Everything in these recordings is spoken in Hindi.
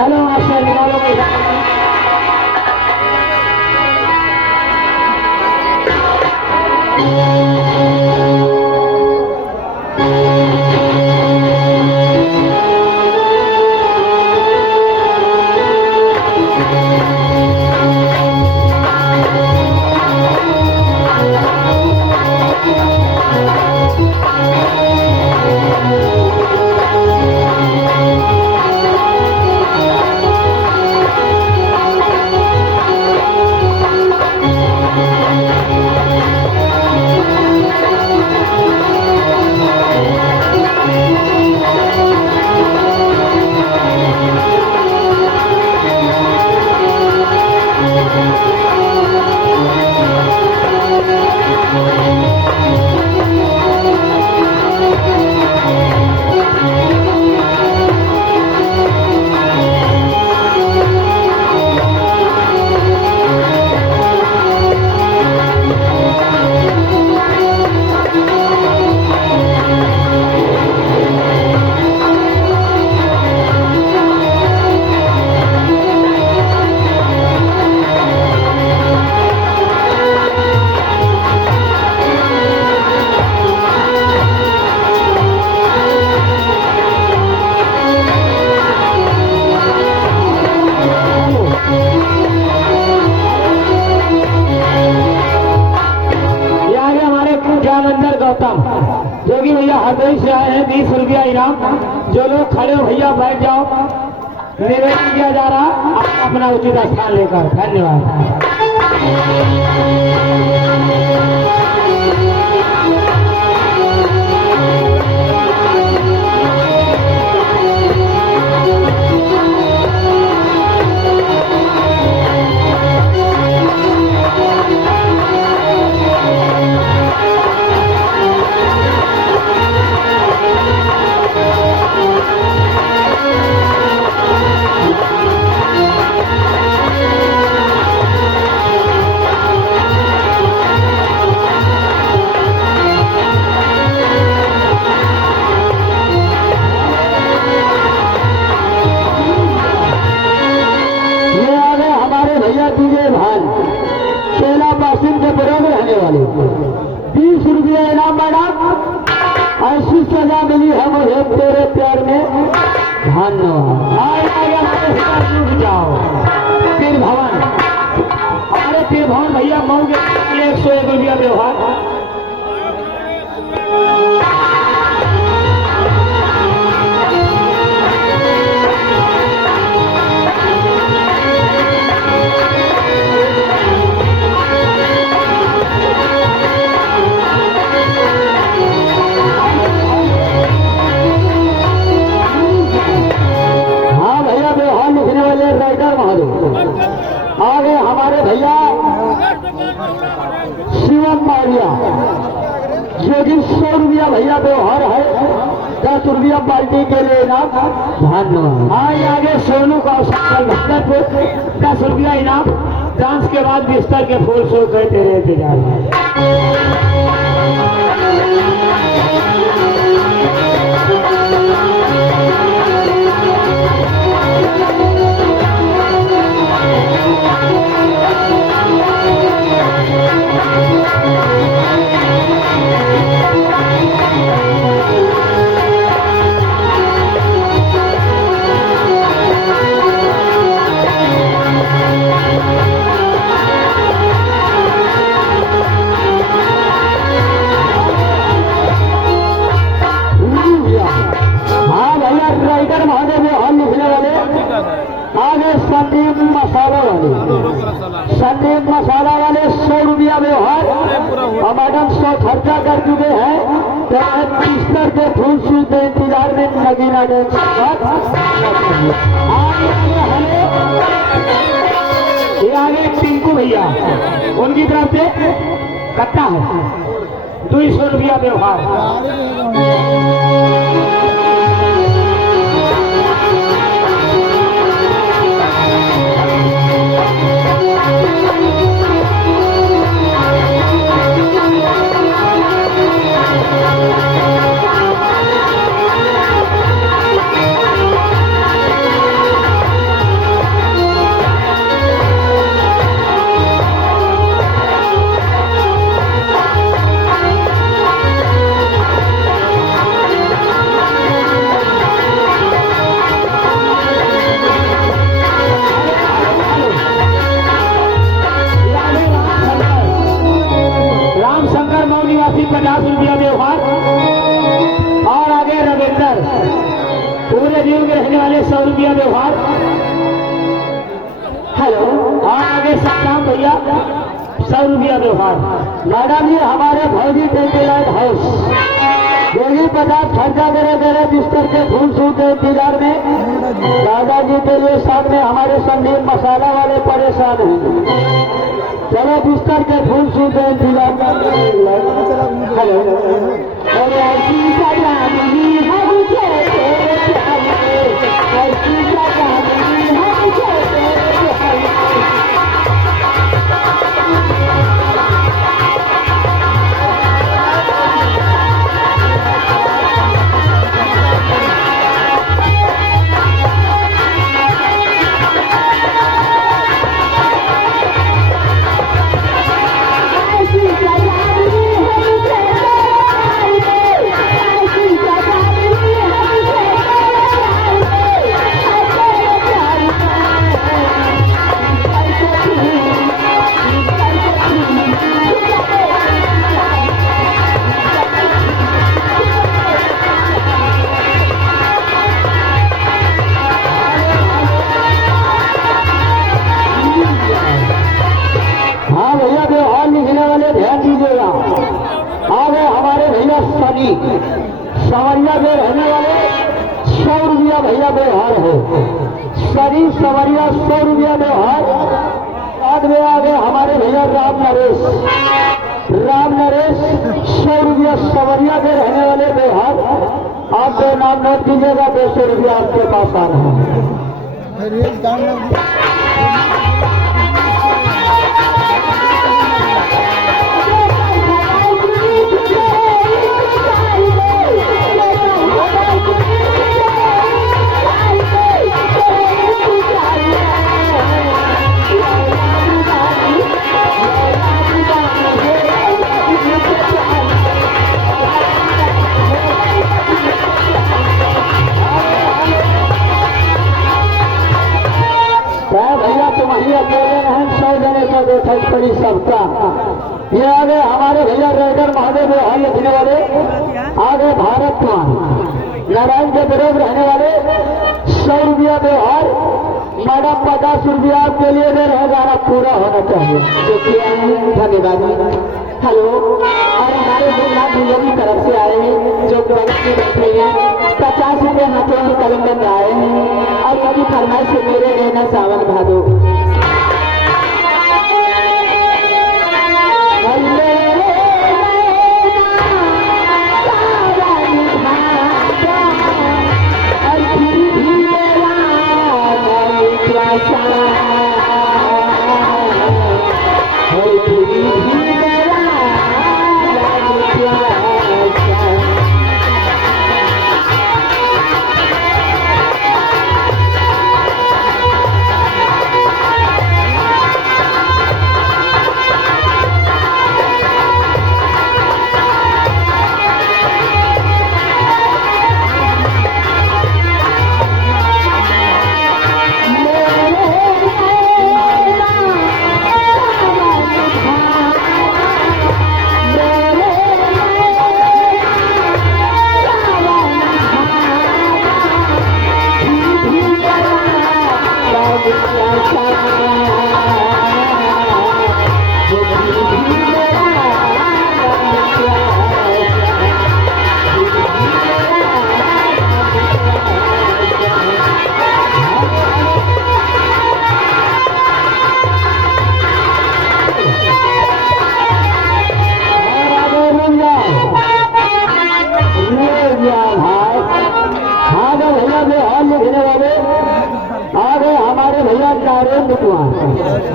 चलो मास्टर निकालो पैसा। जो कि भैया हरदोई से आए हैं 20 रुपया इनाम। जो लोग खड़े हो भैया बैठ जाओ, निवेदन किया जा रहा आप अपना उचित स्थान लेकर। धन्यवाद। रहने वाले 20 रुपया इनाम मैडम। ऐसी सजा मिली है मुझे तेरे प्यार में। धन्यवाद। जाओ पीर भवन, हमारे पीर भवन भैया मऊ के 101 रुपया व्यवहार। आगे हमारे भैया शिवम मारिया जो कि 100 रुपया भैया व्यवहार है। 10 रुपया बाल्टी के लिए इनाम। धन्यवाद। आगे सोनू का 10 रुपया इनाम। डांस के बाद बिस्तर के फूल सो गए तेरे इंतजार में। आगे संदीप मसाला वाले 100 रुपया व्यवहार और मैडम 100 खर्चा कर चुके हैं। तो बिस्तर के फूल सूते इंतजार में नगीना ने आगे टिंकू भैया उनकी तरफ से कट्टा है 200 रुपया व्यवहार। 50 रुपया व्यवहार। और आगे रविंदर पूरे जीव के रहने वाले 100 रुपया व्यवहार। हेलो। और आगे सत्ताम भैया 100 रुपया व्यवहार। मैडम जी हमारे भौजी टेंटीलाइट हाउस योगी 50 खर्चा करे बिस्तर के फूल सूट के इंतजार में। दादाजी के लिए साथ में हमारे संदीप मसाला वाले परेशान हैं। चलो बिस्तर के फूल सूट के इंतजार में। हेलो। और ऐसी सजानी हमसे तेरे प्यार में, ऐसी सजानी हमसे तेरे प्यार में। सवरिया में रहने वाले 100 रुपया भैया व्यवहार है। सरी सवरिया 100 रुपया व्यवहार। बाद में आगे हमारे भैया राम नरेश 100 रुपया सवरिया में रहने वाले व्यवहार। आपके नाम नोट कीजिएगा, 200 रुपया आपके पास आ रहा है। पड़ी सबका। ये आगे हमारे भैया राइडर महादेव हाई लिखने वाले। आगे भारत कुमार नारायण के विरोध रहने वाले 100 रुपया व्यवहार। मैडम 50 रुपया आपके लिए दे रहे, गाना पूरा होना चाहिए। धन्यवाद। हेलो। और हमारे गुरुनाथ भैया की तरफ से आए हैं जो बैठे हैं 50 रुपये हाथों की कलम में आए हैं। और उनकी फरमाइश से मेरे रहना सावन भादो।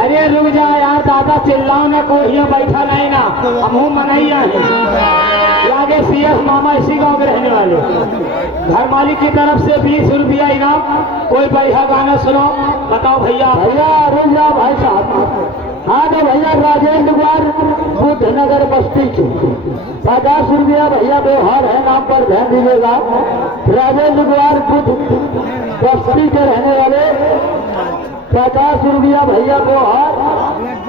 अरे रुक जा यार, दादा चिल्लाओ ना, कोई यहाँ बैठा नहीं ना, हम मनाइया है। आगे CS मामा इसी गांव के रहने वाले। घर मालिक की तरफ से 20 रुपया इनाम। कोई बढ़िया गाना सुनो, बताओ भैया। भैया रुक जा भाई साहब। हाँ तो भैया राजेंद्र कुमार बुद्धनगर बस्ती 50 रुपया भैया व्यवहार है, नाम पर ध्यान दीजिएगा। राजेंद्र कुमार बुद्ध बस्ती के रहने वाले 50 रुपया भैया व्यवहार।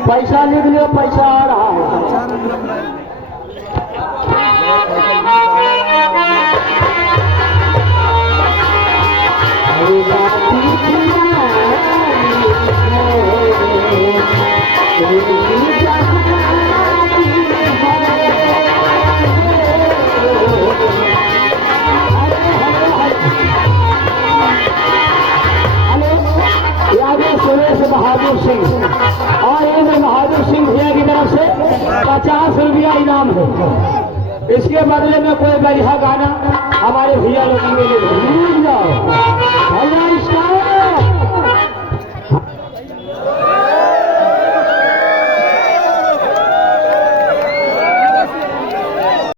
पैसा लिख लियो, पैसा आ रहा है। सुरेश बहादुर सिंह और ये बहादुर सिंह भैया की तरफ से 50 रुपया इनाम है। इसके बदले में कोई बढ़िया गाना हमारे भैया लोग के लिए